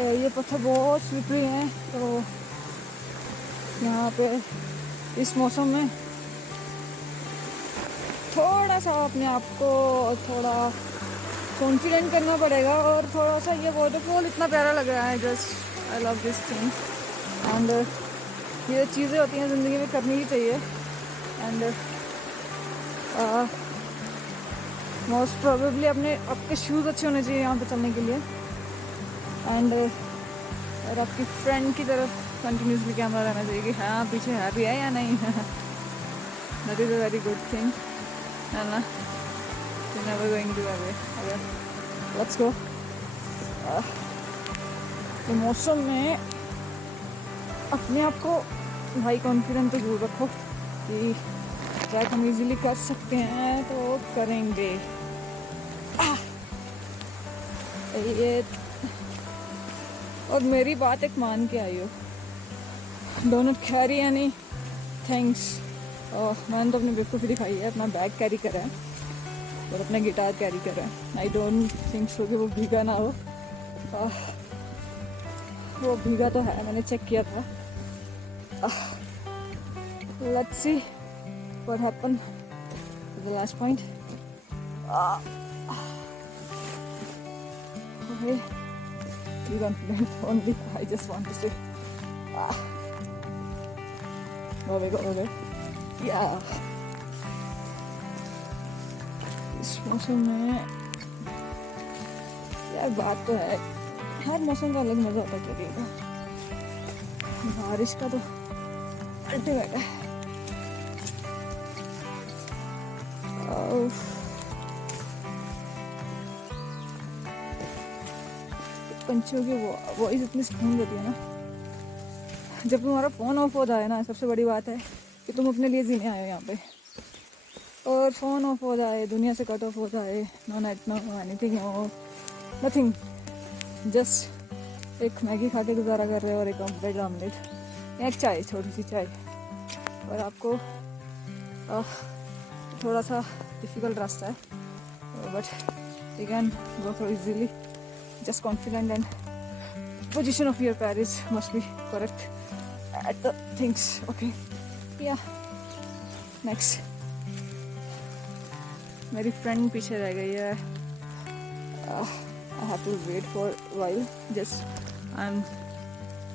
ये पत्थर बहुत स्लिपरी हैं, तो यहाँ पे इस मौसम में थोड़ा सा अपने आप को थोड़ा कॉन्फिडेंट करना पड़ेगा। और थोड़ा सा ये वाटरफॉल इतना प्यारा लग रहा है, just I love this thing. And ये चीज़ें होती हैं ज़िंदगी में, करनी ही चाहिए। एंड मोस्ट प्रोबेबली आपके शूज़ अच्छे होने चाहिए यहाँ पे चलने के लिए। एंड और आपकी फ्रेंड की तरफ कंटिन्यूसली कैमरा रहना चाहिए कि हाँ पीछे है भी है या नहीं। That is a very good thing, है ना। You never going to away. अगर लेट्स गो। तो मौसम में अपने आप को भाई कॉन्फिडेंट तो जरूर रखो कि ट्रैक हम इजीली कर सकते हैं, तो करेंगे। ये और मेरी बात एक मान के आई हो, डोंट कैरी एनी थिंग्स। मैंने तो अपनी बेवकूफ़ी दिखाई है, अपना बैग कैरी करा है और अपना गिटार कैरी करा है। आई डोंट थिंक सो कि वो भीगा ना हो। वो भीगा तो है, मैंने चेक किया था। Let's see what happen the last point. Okay. You confident only. I just want to say, go away. Yeah. इस मौसम में यार बात तो है, हर मौसम का अलग मजा होता है चलिएगा। बारिश का तो अल्टीमेट है। पंछियों की वॉइस इतनी सुकून देती है ना। जब तुम्हारा फ़ोन ऑफ हो जाए ना, सबसे बड़ी बात है कि तुम अपने लिए जीने आए हो यहाँ पे, और फ़ोन ऑफ हो जाए, दुनिया से कट ऑफ हो जाए, no net no anything no nothing, just एक मैगी खा के गुजारा कर रहे हो और एक ब्रेड ऑमलेट या एक चाय, छोटी सी चाय, और आपको थोड़ा सा डिफ़िकल्ट रास्ता है, but you can go through easily. Just confident and position of your Paris must be correct at the things. Okay, yeah. Next, मेरी friend पीछे रह गई है। I have to wait for a while. Just I'm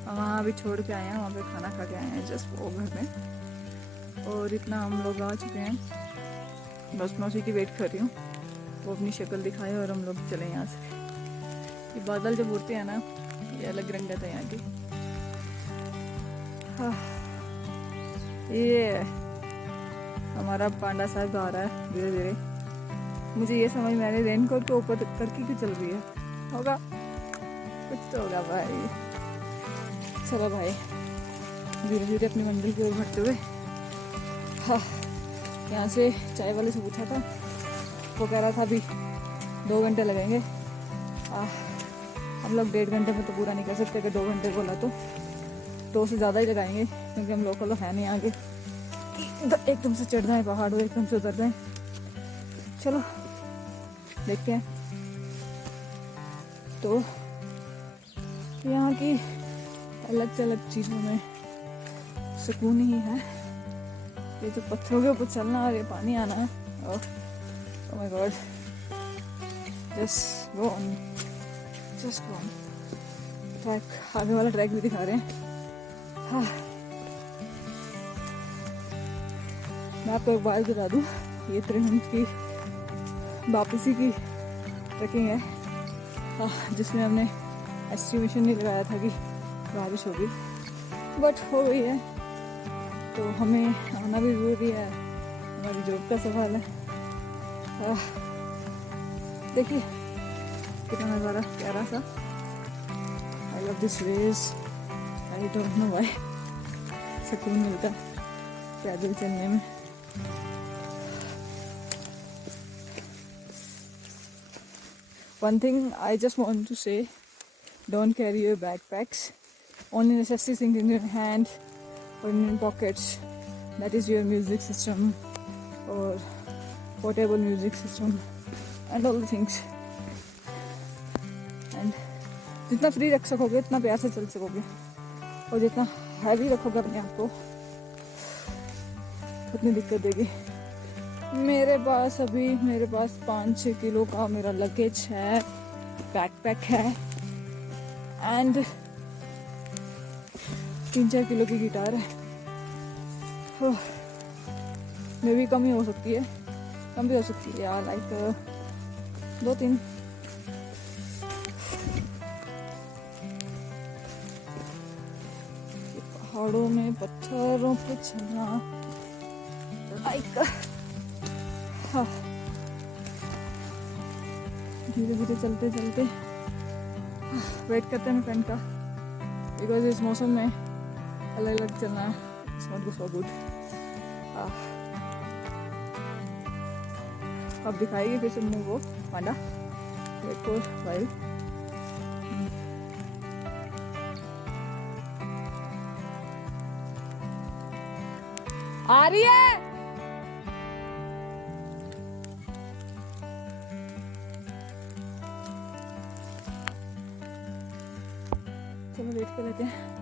वहाँ भी छोड़ के आए हैं, वहाँ पे खाना खा के आए हैं जस्ट वो घर में, और इतना हम लोग आ चुके हैं। बस मैं उसी की वेट कर रही हूँ, वो अपनी शक्ल दिखाए और हम लोग चले यहाँ से। ये बादल जब उड़ते हैं ना, ये अलग रंग रहता है यहाँ की। ये हमारा पांडा साहब आ रहा है धीरे धीरे। मुझे ये समझ में आ रही है रेनकोट को ऊपर करके क्यों चल रही है, होगा कुछ तो होगा भाई। चलो भाई, धीरे धीरे अपनी मंजिल की ओर बढ़ते हुए। यहाँ से चाय वाले से पूछा था, वो कह रहा था अभी 2 घंटे लगेंगे। हम लोग 1.5 घंटे में तो पूरा नहीं कर सकते, अगर 2 घंटे बोला तो 2 से ज़्यादा ही लगाएंगे, क्योंकि हम लोकल तो है नहीं आगे। एकदम से चढ़ जाए पहाड़ और एकदम से उतर जाए। चलो देखते हैं। तो यहाँ की अलग अलग चीज़ों में सुकून ही है। ये जो पत्थरों के ऊपर चलना और ये पानी आना है, oh my God, just go on, just go on. Track, आगे वाला ट्रैक भी दिखा रहे हैं। हाँ, मैं आपको एक बात बता दूँ, ये त्रिहंत की वापसी की ट्रैकिंग है, जिसमें हमने एस्टिमेशन नहीं लगाया था कि बारिश होगी, बट हो गई है। तो हमें आना भी ज़रूरी है, हमारी जॉब का सवाल है। देखिए कितना नज़ारा प्यारा सा। I love this ways, I don't know why. सुकून मिलता पैदल चलने में। One thing I just want to say, don't carry your backpacks. Only necessary things in your hand or in your pockets. That is your music system or portable music system and all the things. And जितना free रख सकोगे उतना प्यार से चल सकोगे, और जितना हैवी रखोगे अपने आप को उतनी दिक्कत देगी। मेरे पास 5-6 किलो का मेरा लगेज है, बैकपैक है, एंड 3-4 किलो की गिटार है। मे भी कम ही हो सकती है, कम भी हो सकती है यार, लाइक 2-3। पहाड़ों में पत्थरों पे चलना, लाइक धीरे धीरे चलते चलते वेट करते हैं फ्रेंड का, बिकॉज इस मौसम में अलग अलग चलना इट्स नॉट सो गुड। अब दिखाएगी फिर से वो पांडा, वेट फॉर वाइल। आ रही है। चलो वेट कर लेते हैं।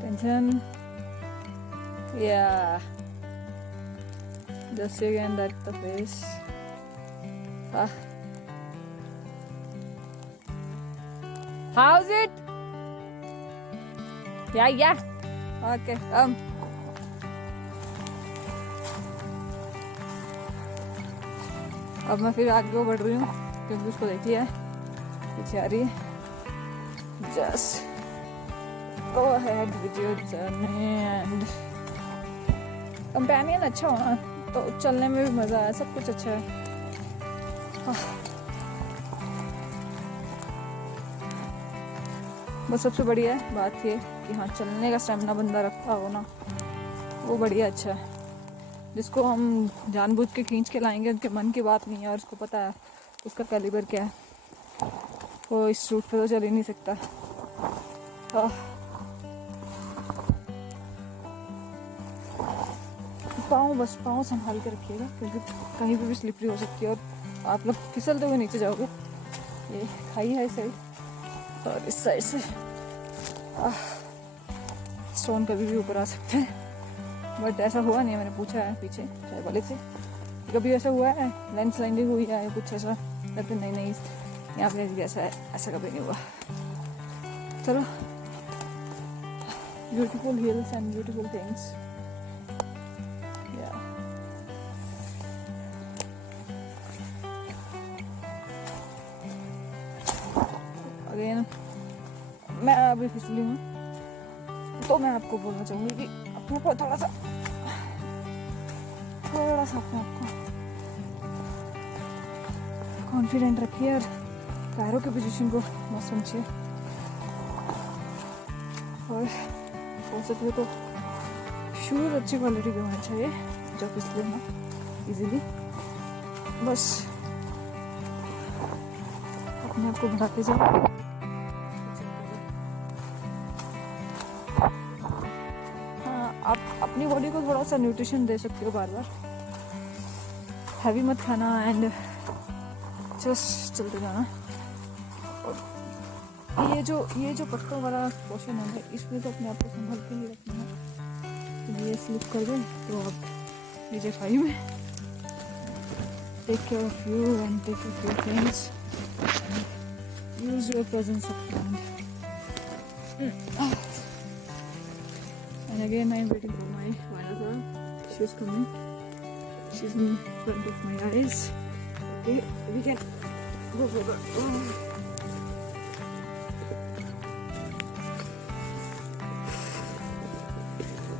Tension, yeah, just again that the face. How's it? Yeah. Okay, come. अब मैं फिर आगे बढ़ रही हूँ क्योंकि उसको देख लिया है, पीछे आ रही है। Just go ahead with your journey and companion अच्छा हो ना तो चलने में भी मज़ा आया, सब कुछ अच्छा है। बस सबसे बढ़िया बात ये कि हाँ, चलने का स्टेमिना बंदा रखता हो ना, वो बढ़िया अच्छा है। जिसको हम जानबूझ के खींच के लाएंगे, उनके मन की बात नहीं है और उसको पता है उसका कैलिबर क्या है, वो इस रूट पे तो चल ही नहीं सकता। पाँव संभाल के रखिएगा क्योंकि कहीं पे भी स्लिपरी हो सकती है और आप लोग फिसलते हुए नीचे जाओगे। ये खाई है इस साइड और इस साइड से स्टोन कभी भी ऊपर आ सकते हैं, बट ऐसा हुआ नहीं है। मैंने पूछा है पीछे चाय वाले से, कभी ऐसा हुआ है लैंडस्लाइडिंग हुई है कुछ ऐसा, कहते नहीं यहाँ पे ऐसा है, ऐसा कभी नहीं हुआ। चलो, beautiful hills and beautiful things. Again मैं अभी फिसली हूँ तो मैं आपको बोलना चाहूँगी कि अपने को थोड़ा सा अपने आप को कॉन्फिडेंट रखिए और पैरों के पोजीशन को मत समझिए, और हो सके तो शूज अच्छी क्वालिटी के होने चाहिए जो फिसले ना इजीली। बस अपने आप को बढ़ाते जाओ। आप अपनी बॉडी को थोड़ा सा न्यूट्रिशन दे सकते हो बार बार, हैवी मत खाना एंड जस्ट चलते जाना। और ये जो पत्तों वाला पोर्शन है इसमें तो अपने आप को संभल के ही रखना है। ये स्लिप कर दे तो आप नीचे खाई में। Take care of you and take care of your things, use your presence of mind. And again I am waiting for my Vanasa. She's coming. She's in front of my eyes. Okay, we can go for the.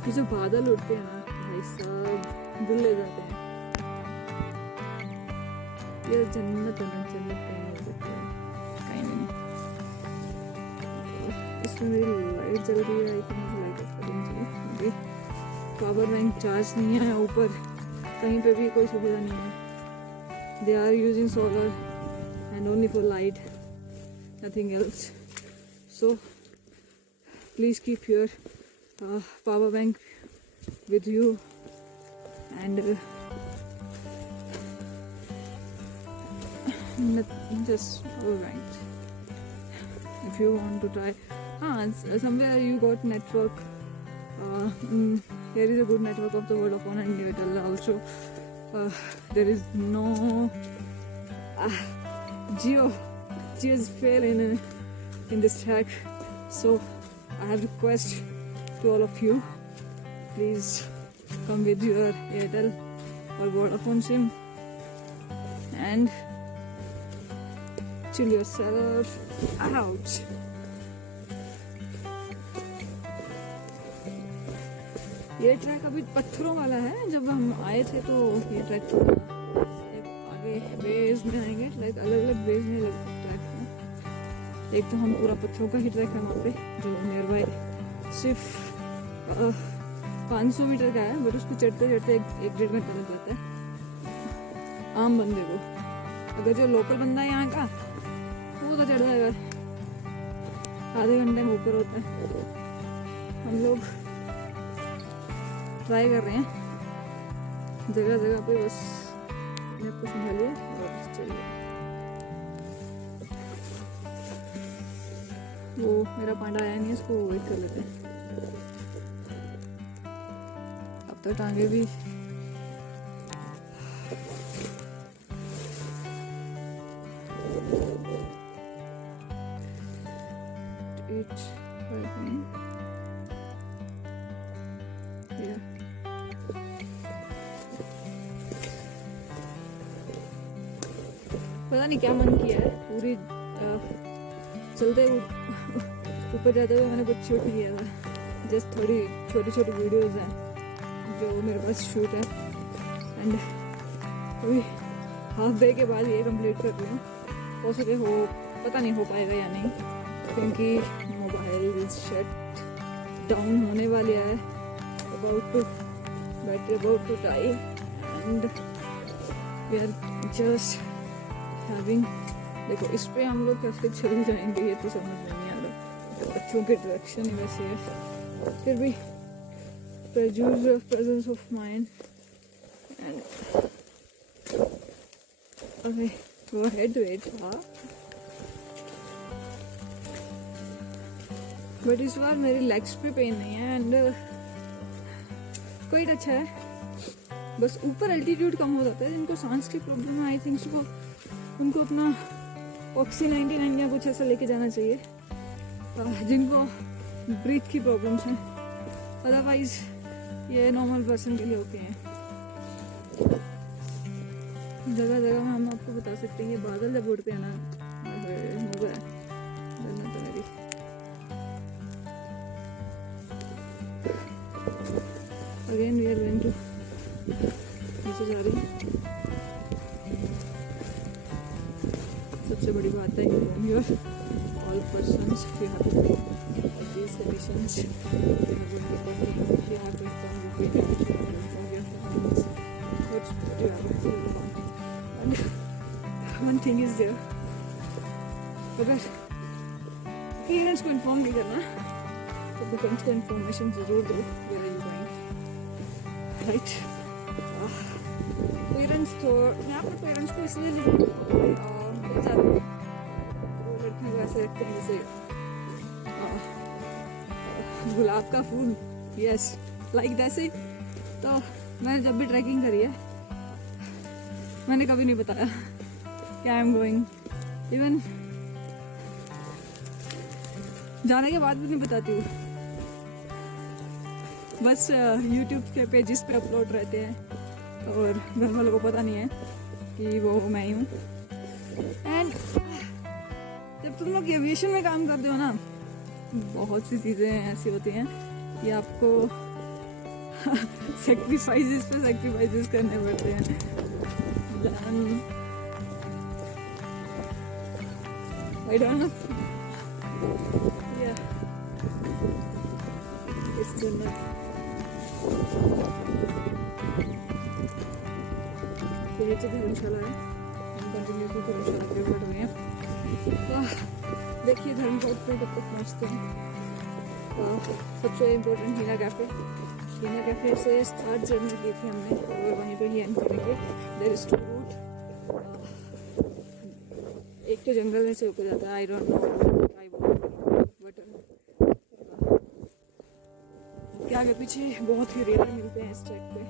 ये जो बादल उड़ते हैं ना भाई साहब, दिल ले जाते हैं। ये जन्नत है ना, जन्नत कहीं नहीं हो सकती है, कहीं नहीं। इसमें मेरी लाइट जल रही है, आई थिंक मुझे लाइट ऑफ करनी चाहिए। पावर बैंक चार्ज नहीं है, ऊपर कहीं पे भी कोई सुविधा नहीं है। They are using solar and only for light, nothing else. So please keep your power bank with you, and just alright. If you want to try, somewhere you got network. There is a good network of the Vodafone and Airtel also. There is no Jio is fail in this track, so I have request to all of you, please come with your Airtel or Vodafone SIM and chill yourself out. ये track अभी पत्थरों वाला है. जब हम आए थे तो ये ट्रैक आगे बेस में आएंगे, लाइक अलग अलग बेस में अलग ट्रैक है. एक तो हम पूरा पत्थरों का ही ट्रैक है वहाँ पे जो नियर बाय सिर्फ 500 मीटर का है, बट उसको चढ़ते चढ़ते एक डेढ़ घंटा लग जाता है आम बंदे को. अगर जो लोकल बंदा है यहाँ का वो तो चढ़ जाएगा, आधे घंटे में ऊपर होता है. हम लोग ट्राई कर रहे हैं जगह जगह पे, बस अपने आपको संभालिए और चलिए. वो मेरा पांडा आया नहीं है, इसको वेट कर लेते हैं. अब तो टांगे भी पता नहीं क्या मन किया है. पूरी चलते ऊपर जाते हुए मैंने कुछ शूट किया था. जस्ट थोड़ी छोटी छोटी वीडियोस हैं जो मेरे पास शूट है, एंड अभी हाफ डे के बाद ये कंप्लीट कर रही हूँ. हो सके हो, पता नहीं हो पाएगा या नहीं, क्योंकि मोबाइल शट डाउन होने वाली है. Battery about to die and we are just having. देखो इस पे हम लोग कैसे चल जाएंगे ये तो समझ में नहीं आ रहा. बच्चों के डायरेक्शन ही वैसे है, फिर भी presence of mind and okay, go ahead, wait. But इस बार मेरी लेग्स पे पेन नहीं है एंड क्वाइट अच्छा है. बस ऊपर एल्टीट्यूड कम हो जाता है. जिनको सांस की प्रॉब्लम है आई थिंक सो उनको अपना ऑक्सी 99 या कुछ ऐसा लेके जाना चाहिए. जिनको ब्रीथ की प्रॉब्लम्स हैं, अदरवाइज ये नॉर्मल पर्सन के लिए ओके हैं. जगह जगह में हम आपको बता सकते हैं ये बादल जब उड़ते हैं ना, मजा है. जन्नत है मेरी. Again we are going to नीचे जा रही हैं. सबसे बड़ी बात है here all persons you have to pay all these conditions. You have to inform your parents, you have to inform your friends what you have to do. And one thing is there, अगर parents को inform नहीं करना तो parents को information जरूर दो where are you going, right? Parents तो यहाँ पर पेरेंट्स को इसलिए नहीं ऐसे रखते हैं जैसे गुलाब का फूल, यस लाइक दैसे. तो मैंने जब भी ट्रैकिंग करी है मैंने कभी नहीं बताया कि आई एम गोइंग. इवन जाने के बाद भी नहीं बताती हूँ. बस यूट्यूब के पेजेस पे अपलोड रहते हैं और घर वालों को पता नहीं है कि वो मैं ही हूँ. एंड जब तुम लोग एविएशन में काम करते हो ना, बहुत सी चीज़ें ऐसी होती हैं कि आपको सैक्रिफाइसेस पे सैक्रिफाइसेस करने पड़ते हैं. I don't know. Yeah. It's Jannat. तो ये तो धर्मशाला है. हम कंटिन्यूसली धर्मशाला पे बढ़ रहे हैं. देखिए धर्मकोट पे कब तक पहुँचते हैं. सबसे इम्पोर्टेंट हीरा कैफे डिनर कैफे से स्टार्ट जर्नी की थी हमने और वहीं पे ही एंड करेंगे। देयर इज टू रूट, एक तो जंगल में से होकर जाता है, आई डोंट नो आई बट के आगे पीछे बहुत ही रेयर मिलते हैं इस ट्रैक पे।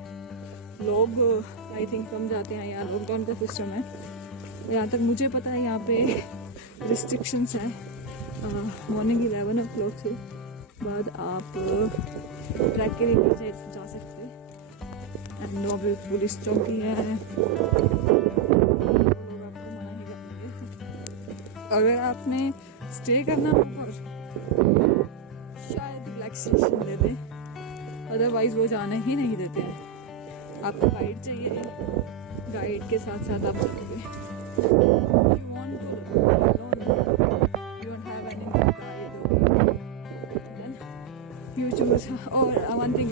लोग आई थिंक कम जाते हैं, यहाँ लॉकडाउन का सिस्टम है। यहाँ तक मुझे पता है यहाँ पे रिस्ट्रिक्शंस हैं। मॉर्निंग 11 o'clock से बाद आप ट्रैक के लिए नीचे जा सकते हैं। एंड नो भी पुलिस चौकी है, लोग आपको मना ही करेंगे। अगर आपने स्टे करना हो पर शायद रिलैक्सेशन दे दें, अदरवाइज वो जाने ही नहीं देते हैं। आपको गाइड चाहिए, गाइड के साथ साथ आप चलोगे। You want to alone, you don't have any guide, then you choose. Or one thing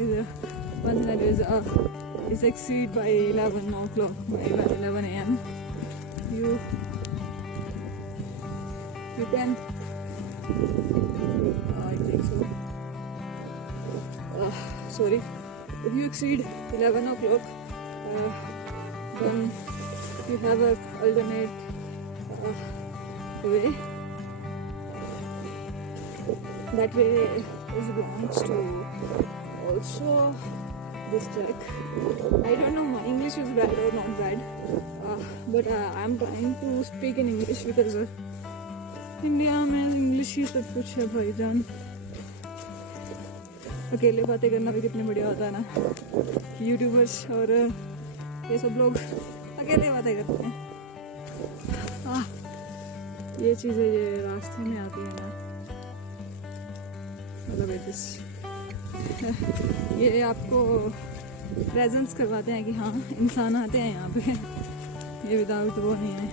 is exceed by 11 o'clock, by 11 a.m. You can. I think so. Sorry. If you exceed 11 o'clock, then you have a alternate way. That way is belongs to also this track. I don't know my English is bad or not bad, but I'm trying to speak in English because India में English ही सब कुछ है भाईजान। अकेले बातें करना भी कितने बढ़िया होता है ना। यूट्यूबर्स और ये सब लोग अकेले बातें करते हैं। ये चीज़ें ये रास्ते में आती है ना, मतलब ये आपको प्रेजेंस करवाते हैं कि हाँ इंसान आते हैं यहाँ पे। ये विदाउट वो नहीं है।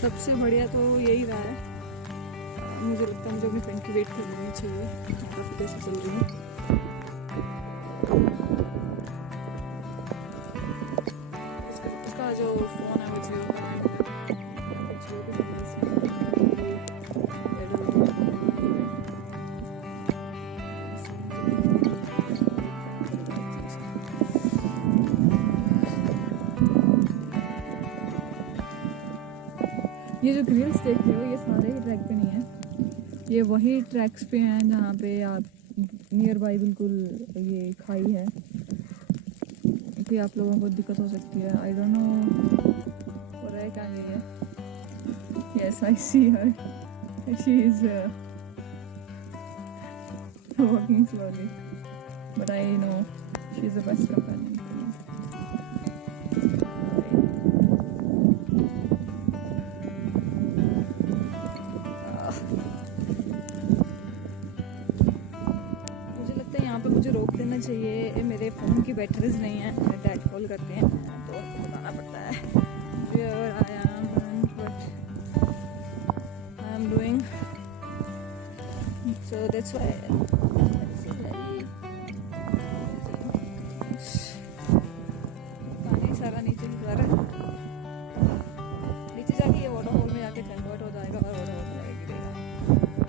सबसे बढ़िया तो यही रहा है, मुझे लगता है मुझे अपनी फ्रेंड की वेट कर लेनी चाहिए। काफ़ी देर से चल रही हूँ। उसका जो फ़ोन है वो जियो का है, जियो के नंबर से ये जो ग्रिल्स देख रहे हो ये सारे ही ट्रैक पे नहीं है। ये वही ट्रैक्स पे हैं जहाँ पे आप नियर बाई बिल्कुल ये खाई है, क्योंकि आप लोगों को दिक्कत हो सकती है। आई डोंट नो हो रहा है क्या ये है। Yes I see her, she is walking slowly, but I know she is the best companion. मुझे रोक देना चाहिए, मेरे फ़ोन की बैटरीज नहीं है, मेरे डैड कॉल करते हैं तो बताना पड़ता है where I am and what I am doing, so that's why पानी सारा नीचे निकल रहा है। नीचे जाके ये वाटरफॉल में जाके कन्वर्ट हो जाएगा और वाटरफॉल में गिरेगा।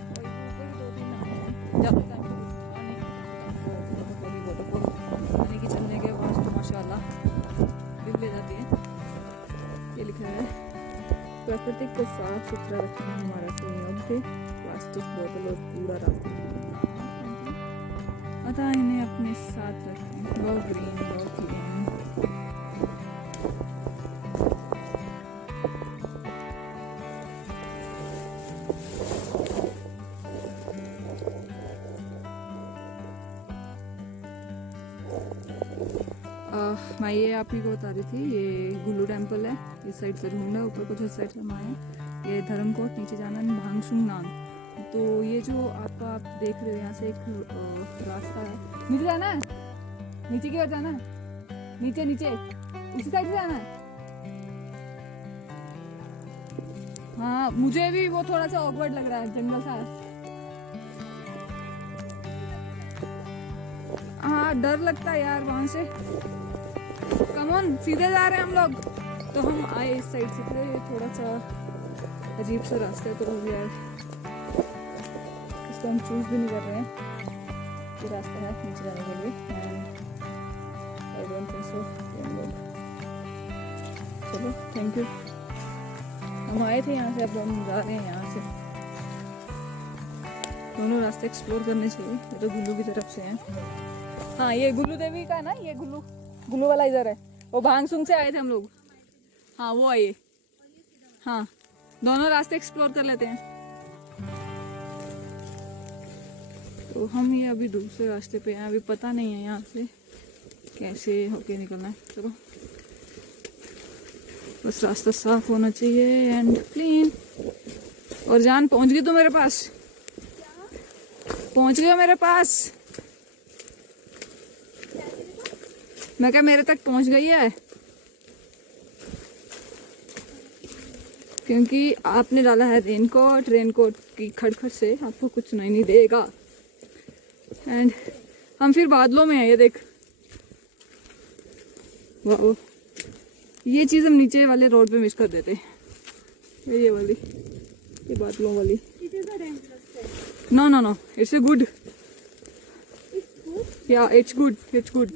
और ऊपर 2-3 नाम है जाते टाइम पानी की चलने के बाद तो माशाल्लाह दिल ले जाती है। ये लिखा है प्रकृति को साफ सुथरा रखना हमारा संयोग है, प्लास्टिक बोतल और पूरा रास्ता अतः इन्हें अपने साथ रखें। गो ग्रीन गो क्लीन। मैं ये आप ही को बता रही थी, ये गुल्लू टेम्पल है, इस साइड से ढूंढा, ऊपर कुछ इस साइड से हमारे ये धर्मकोट, नीचे जाना है भांगसुंग नान। तो ये जो आपका आप देख रहे हो यहाँ से एक रास्ता है, नीचे जाना है, नीचे की ओर जाना है, नीचे नीचे उसी साइड से जाना है। हाँ मुझे भी वो थोड़ा सा ऑकवर्ड लग रहा है, जंगल सा है। हाँ डर लगता है यार वहाँ से। कम ऑन, सीधे जा रहे हैं हम लोग। तो हम आए इस साइड से, थोड़ा सा अजीब सा रास्ता है तो यार इसको हम चूज भी नहीं कर रहे हैं। नीचे रास्ता है नीचे जाने के लिए and I don't think so. चलो थैंक यू। हम आए थे यहाँ से, अब हम जा रहे हैं यहाँ से। दोनों रास्ते एक्सप्लोर करने चाहिए। ये तो गुल्लू की तरफ से हैं। हाँ ये गुल्लू देवी का है ना, ये गुल्लू वाला इधर है। वो भांगसुंग से आए थे हम लोग। हाँ वो आइए। हाँ दोनों रास्ते एक्सप्लोर कर लेते हैं। तो हम ये अभी दूसरे रास्ते पे हैं, अभी पता नहीं है यहाँ से कैसे होके निकलना है। चलो बस रास्ता साफ होना चाहिए एंड क्लीन। और जान पहुंच गई तो मेरे पास, पहुंच गया मेरे पास। मैं क्या मेरे तक पहुंच गई है, क्योंकि आपने डाला है रेनकोट। रेनकोट की खड़खड़ से आपको कुछ सुनाई नहीं देगा। एंड हम फिर बादलों में हैं, ये देख। वाह ये चीज़ हम नीचे वाले रोड पे मिस कर देते हैं। ये वाली, ये बादलों वाली। No no no it's a good. या it's good, it's good.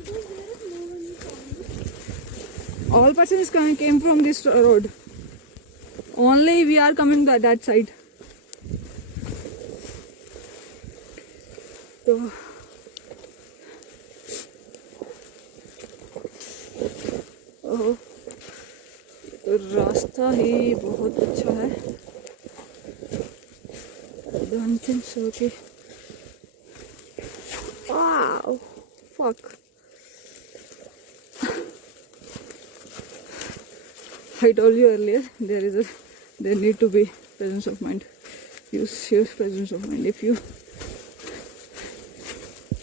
All persons came from this road. Only we are coming to that side. तो ओह तो रास्ता ही बहुत अच्छा है। Don't think so, okay. Wow, fuck. I told you earlier there need to be presence of mind. Use your presence of mind. If you